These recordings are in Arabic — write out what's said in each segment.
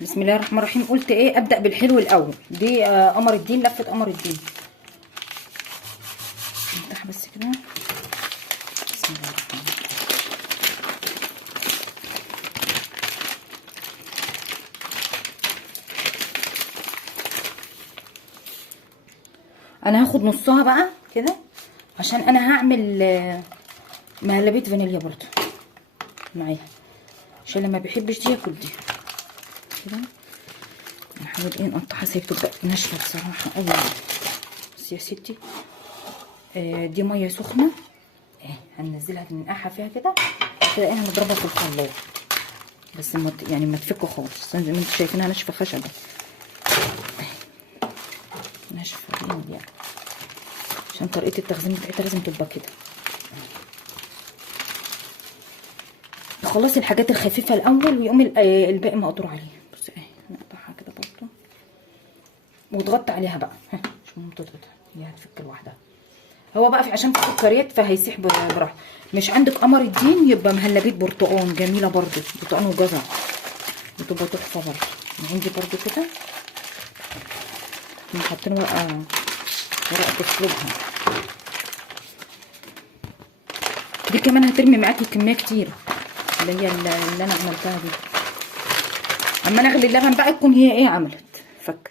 بسم الله الرحمن الرحيم. قلت ايه ابدا بالحلو الاول. دي قمر الدين، لفه قمر الدين. نفتح بس كده. بسم الله الرحمن الرحيم. انا هاخد نصها بقى كده عشان انا هعمل مهلبيه فانيليا برضه معاها، عشان لما بيحبش دي ياكل دي كده. نحاول ايه نقطعها زي بتبقى ناشفه بصراحه قوي. بس يا ستي دي ميه سخنه هننزلها ننقعها فيها كده كده. ايه هنضربها في الخلاط بس يعني ما تفكوا خالص زي ما انتم شايفينها ناشفه خشبه ناشفه يعني، عشان طريقه التخزين بتاعتها لازم تبقى كده. خلصي الحاجات الخفيفه الاول ويقوم الباقي مقدور عليه. بصي اهي نقطعها كده برضه وتغطي عليها بقى مش مهم تتقطع، هي هتفك لوحدها. هو بقى عشان في سكريات فهيسيح براحته. مش عندك قمر الدين يبقى مهلبيه برتقان جميله برضه، برتقان وجزر بتبقى تحفه برضه. عندي برضه كده حاطين ورقه تسلقها. دي كمان هترمي معاكي كميه كتير اللي هي اللي انا عملتها دي. اما انا اغلي اللبن بقى تكون هي ايه عملت فك.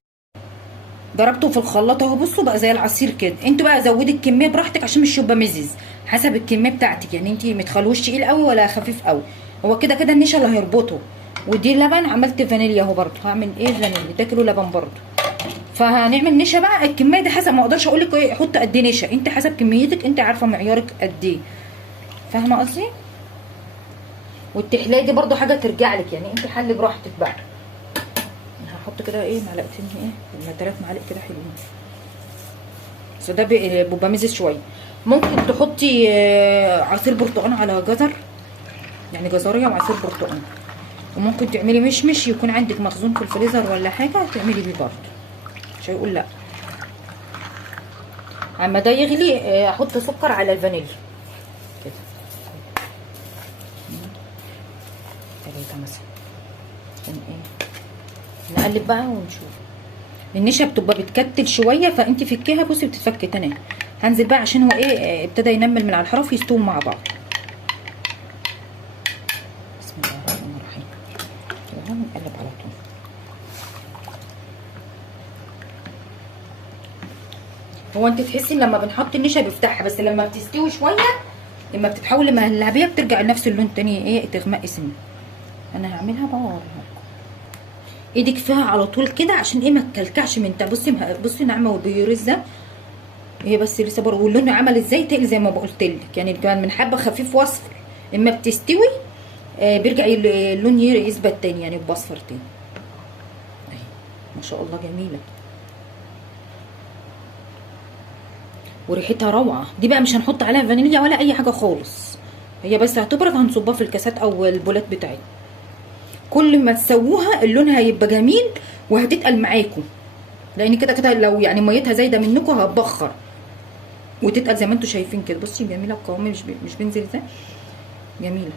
ضربته في الخلاط اهو، بصوا بقى زي العصير كده. انتوا بقى زودي الكميه براحتك عشان مش يبقى مزز، حسب الكميه بتاعتك يعني. انتي ما تخلوش تقيل قوي ولا خفيف قوي، هو كده كده النشا اللي هيربطه. ودي لبن عملت فانيليا اهو برضه، هعمل ايه فانيليا ده كيلو لبن برضه. فهنعمل نشا بقى الكميه دي حسب، ما اقدرش اقول لك ايه حط قد ايه نشا، انت حسب كميتك انت عارفه معيارك قد ايه، فاهمه قصدي. والتحليه دي برضه حاجه ترجع لك يعني، انت حلي براحتك بقى. هحط كده ايه معلقتين ايه ولا 3 معالق كده حلوين، بس ده بيبقى مزز شويه. ممكن تحطي عصير برتقان على جزر، يعني جزريه وعصير برتقان. وممكن تعملي مشمش يكون عندك مخزون في الفريزر ولا حاجه تعملي بيه برضه، مش هيقول لا. اما ده يغلي احط سكر على الفانيليا كده 3 مثلا، عشان ايه نقلب بقى ونشوف. النشا بتبقى بتكتل شويه فانت فكيها بصي بتتفك تاني. هنزل بقى عشان هو ايه ابتدى ينمل من على الحرف يستووا مع بعض. بسم الله الرحمن الرحيم كده نقلب على طول. هو انت تحسي لما بنحط النشا بيفتحها، بس لما بتستوي شويه لما بتتحول لمهلبيه بترجع لنفس اللون تاني ايه تغمقي سنه. انا هعملها بقى واوريها لكم. ايدك فيها على طول كده عشان ايه ما تكلكعش من تحت. بصي ناعمه وبيرزه هي بس لسه برضه. واللون عمل ازاي تقل زي ما قلت لك يعني، كمان من حبه خفيف واصفر. اما بتستوي بيرجع اللون يثبت تاني يعني يبقى اصفر تاني. اهي ما شاء الله جميله وريحتها روعه. دي بقى مش هنحط عليها فانيليا ولا اي حاجه خالص، هي بس هتبرد هنصبها في الكاسات او البولات بتاعتنا. كل ما تسووها اللون هيبقى جميل وهتتقل معاكم، لان كده كده لو يعني ميتها زايده منكم هتبخر وتتقل زي ما انتم شايفين كده. بصي جميله القوام مش بينزل ازاي، جميله.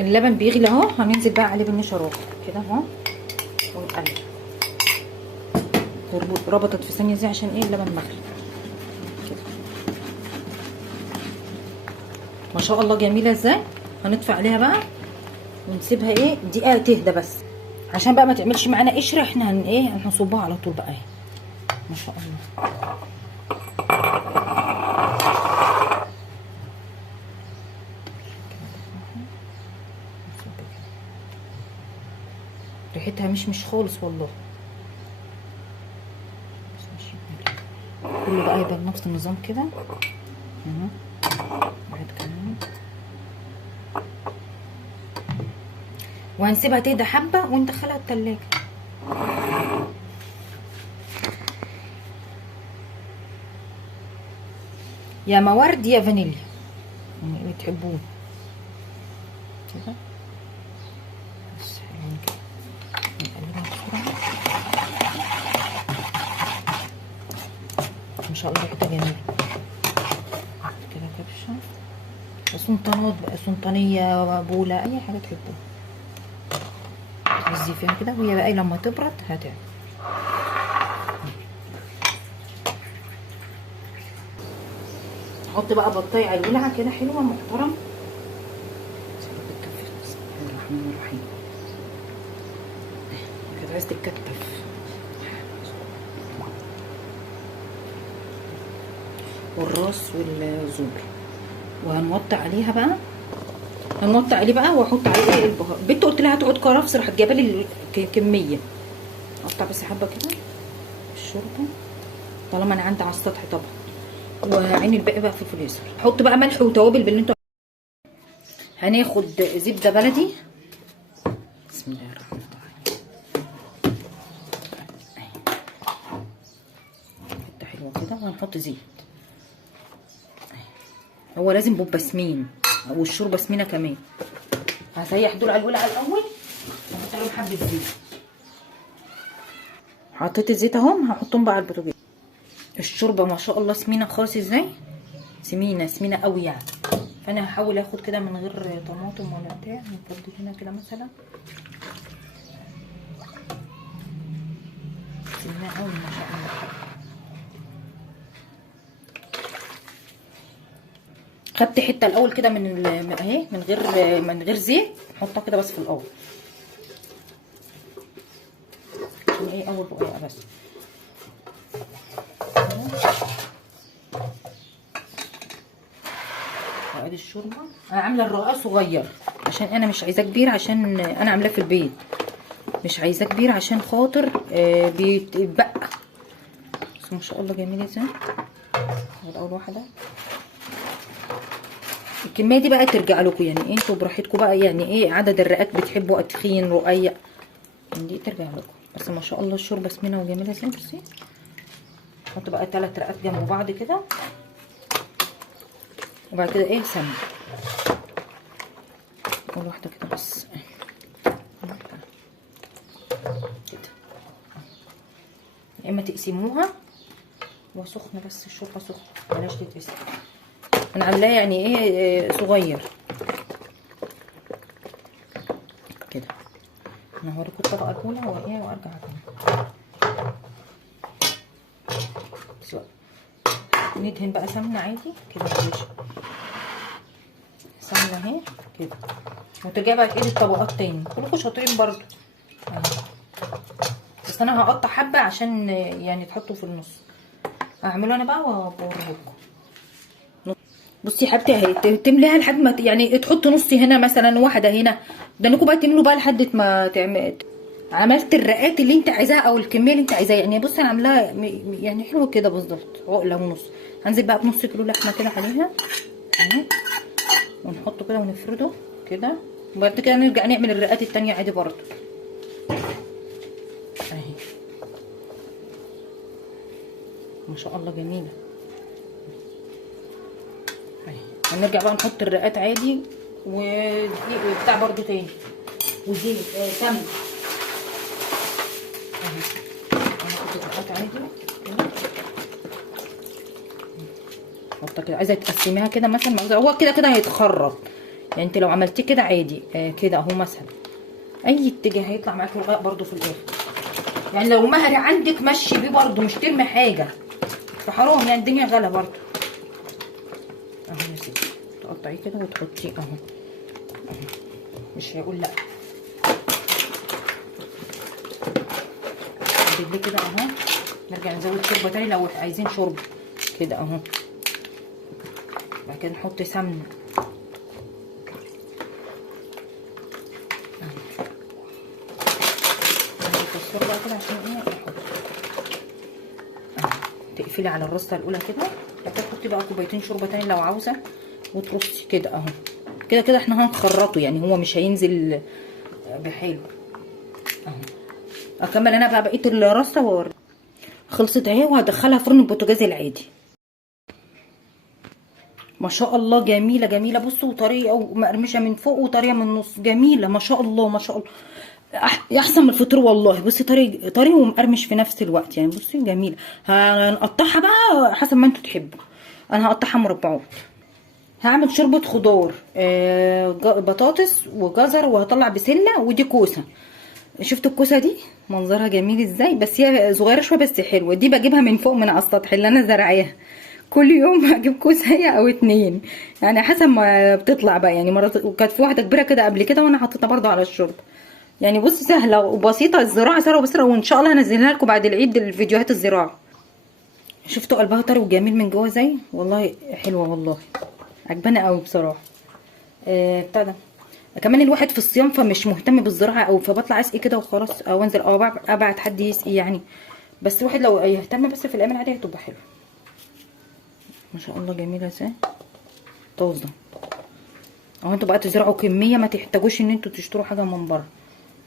اللبن بيغلي اهو، هننزل بقى عليه بالنشا راضي كده اهو ونقلب. ربطت في ثانيه ازاي عشان ايه اللبن مغلي كده. ما شاء الله جميله ازاي. هنطفي عليها بقى ونسيبها ايه دقيقه تهدى بس عشان بقى ما تعملش معانا قشره. احنا هنصبها على طول بقى اهي. ما شاء الله ريحتها مش خالص والله. كله بقى يبقى بنفس النظام كده اهو. واحد كمان وهنسيبها تهدى حبه وندخلها التلاجة. يا موارد يا فانيليا اللي بتحبوه كده. بس حلوين كده نقلبها بسرعه. ما شاء الله ريحتها جميله كده. كبشه سلطانات بقى، سلطانيه بوله اي حاجه تحبوها. تغزي فيها كده، وهي بقى لما تبرد هتعمل. احط بقى بطايه على الولعه كده حلوه محترم. بسم الله الرحمن الرحيم. كانت عايزه تتكتف. والراس والزور، وهنوطي عليها بقى، هنوطي عليه بقى واحط عليه ايه البهار. بنت قلت لها هتقعد كرفس، راحت جايبه لي كميه. اقطع بس حبه كده الشوربه طالما انا عندي على السطح طبعا، وهعين الباقي بقى في الفريزر. احط بقى ملح وتوابل باللي انتوا. هناخد زبده بلدي. بسم الله الرحمن الرحيم. حته حلوه كده، وهنحط زيت. هو لازم بوب بسمين والشوربه سمينه كمان. هسيح دول على الولعه الاول واحط عليهم حبه زيت. حطيت الزيت اهم، هحطهم بقى على البوتاجاز. الشوربه ما شاء الله سمينه خالص ازاي، سمينه قوي يعني. فانا هحاول اخد كده من غير طماطم ولا بتاع، نفضل هنا كده مثلا سمينه قوي ما شاء الله. خدت حته الاول كده من اهي من غير زيت، احطها كده بس في الاول عشان ايه اول بقى بس. وادي الشوربه انا عامله الرقاق صغير عشان انا مش عايزاه كبير، عشان انا عاملاه في البيت مش عايزاه كبير عشان خاطر بيتبقى. بس ما شاء الله جميل ازاي. هاخد اول واحده. الكميه دي بقى ترجع لكم يعني ايه، انتوا براحتكم بقى يعني ايه عدد الرقات بتحبوا تخين رقيق دي ترجع لكم. بس ما شاء الله الشوربه سمينه وجميله ازاي. بصي نحط بقى 3 رقات جنب بعض كده، وبعد كده ايه سمنه. اول واحده كده بس كده، يا اما تقسموها وسخنه بس الشوربه سخنه بلاش تتقسم. انا عاملاه يعني ايه صغير كده. انا هوريكم الطبقه الاولى وايه وارجع تاني. ندهن بقى سمنه عادي كده معلش، سمنه اهي كده، وترجعي بقى تقلي الطبقات تاني. كلكم شاطرين برضو اهي، بس انا هقطع حبه عشان يعني تحطوا في النص. هعمله انا بقى وبوريكم. بصي يا حبيبتي اهي، تمليها لحد ما يعني تحط نص هنا مثلا واحده هنا، ده انكم بقى تملوا بقى لحد ما تعمل. عملت الرقات اللي انت عايزاها او الكميه اللي انت عايزاها يعني. بصي انا عاملاها يعني حلوه كده بالظبط، عقله ونص. هنزل بقى بنص كيلو لحمه كده عليها اهي، ونحطه كده ونفرده كده، وبعد كده نرجع نعمل الرقات التانيه عادي برضه اهي. ما شاء الله جميله اهي. هنرجع بقى نحط الرقات عادي، ودقيق بتاع برضه تاني، وزيت سمنه اهي. هنحط الرقات عادي كده، حطها كده. عايزه تقسميها كده مثلا، هو كده كده هيتخرط يعني. انت لو عملتيه كده عادي كده اهو مثلا، اي اتجاه هيطلع معاكي رقاق برضه في الاخر يعني. لو مهري عندك مشي بيه برضه، مش ترمي حاجه فحرام يعني، الدنيا غلا برضه اهو يا ستي. تقطعيه كده وتحطيه اهو مش هيقول لا. نجيب كده اهو، نرجع نزود شوربه تاني لو عايزين شوربه كده اهو. بعد كده نحط سمنه الصورة بقى كده عشان ايه احط تقفلي على الرصه الاولى كده. بعد كده تحطي بقى كوبايتين شوربه تاني لو عاوزه، وترصي كده اهو. كده كده احنا هنخرطه يعني، هو مش هينزل بحاله اهو. اكمل انا بقى بقيه الرصه واوريكم. خلصت اهي، وهدخلها فرن البوتاجاز العادي. ما شاء الله جميله جميله. بصوا وطريه ومقرمشه من فوق وطريه من النص، جميله ما شاء الله ما شاء الله. احسن من الفطير والله. بصي طري ومقرمش في نفس الوقت يعني. بصي جميله. هنقطعها بقى حسب ما انتوا تحبوا. انا هقطعها مربعات. هعمل شوربه خضار، بطاطس وجزر، وهطلع بسله ودي كوسه. شفتوا الكوسه دي منظرها جميل ازاي، بس هي صغيره شويه بس حلوه. دي بجيبها من فوق من على السطح اللي انا زرعاها. كل يوم هجيب كوسه هي او اتنين، يعني حسب ما بتطلع بقى. يعني مرات كانت في واحده كبيره كده قبل كده وانا حطيتها برضو على الشوربه. يعني بصي سهله وبسيطه الزراعه، سهله وبسيطه، وان شاء الله هنزلها لكم بعد العيد الفيديوهات الزراعه. شفتوا قلبها طري وجميل من جوه ازاي، والله حلوه والله عجبانه قوي بصراحه. بتاع ده كمان الواحد في الصيام فمش مهتم بالزراعه، او فبطلع اسقي كده وخلاص، او انزل او ابعت حد يسقي يعني. بس الواحد لو يهتم بس في الايام العاديه هتبقى حلوه. ما شاء الله جميله ازاي طازه. او انتوا بقى تزرعوا كميه ما تحتاجوش ان انتوا تشتروا حاجه من بره.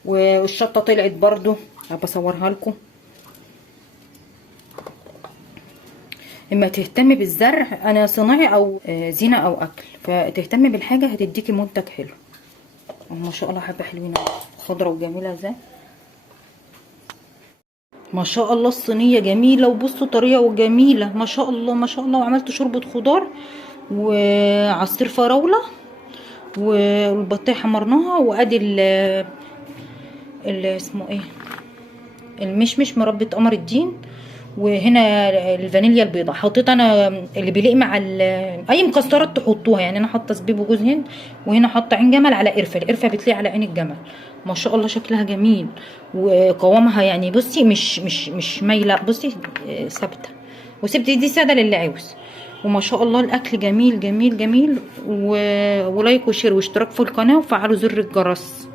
والشطه طلعت برضو هبقى اصورها لكم. اما تهتمي بالزرع انا صناعي او زينه او اكل، فتهتمي بالحاجه هتديكي منتج حلو. ما شاء الله حبه حلوين خضره وجميله ازاي. ما شاء الله الصينيه جميله، وبصوا طريه وجميله ما شاء الله ما شاء الله. وعملت شوربه خضار وعصير فراوله والبطايه حمرناها، وادي اسمه ايه المشمش مربى قمر الدين. وهنا الفانيليا البيضاء حطيت انا اللي بيليق مع اي مكسرات تحطوها. يعني انا حاطه زبيب وجوز هند، وهنا حاطه عين جمل على قرفه. القرفه بتليق على عين الجمل. ما شاء الله شكلها جميل وقوامها يعني بصي مش مايله، بصي ثابته. وسبت دي ساده للي عاوز. وما شاء الله الاكل جميل جميل جميل. ولايك وشير واشتراك في القناه وفعلوا زر الجرس.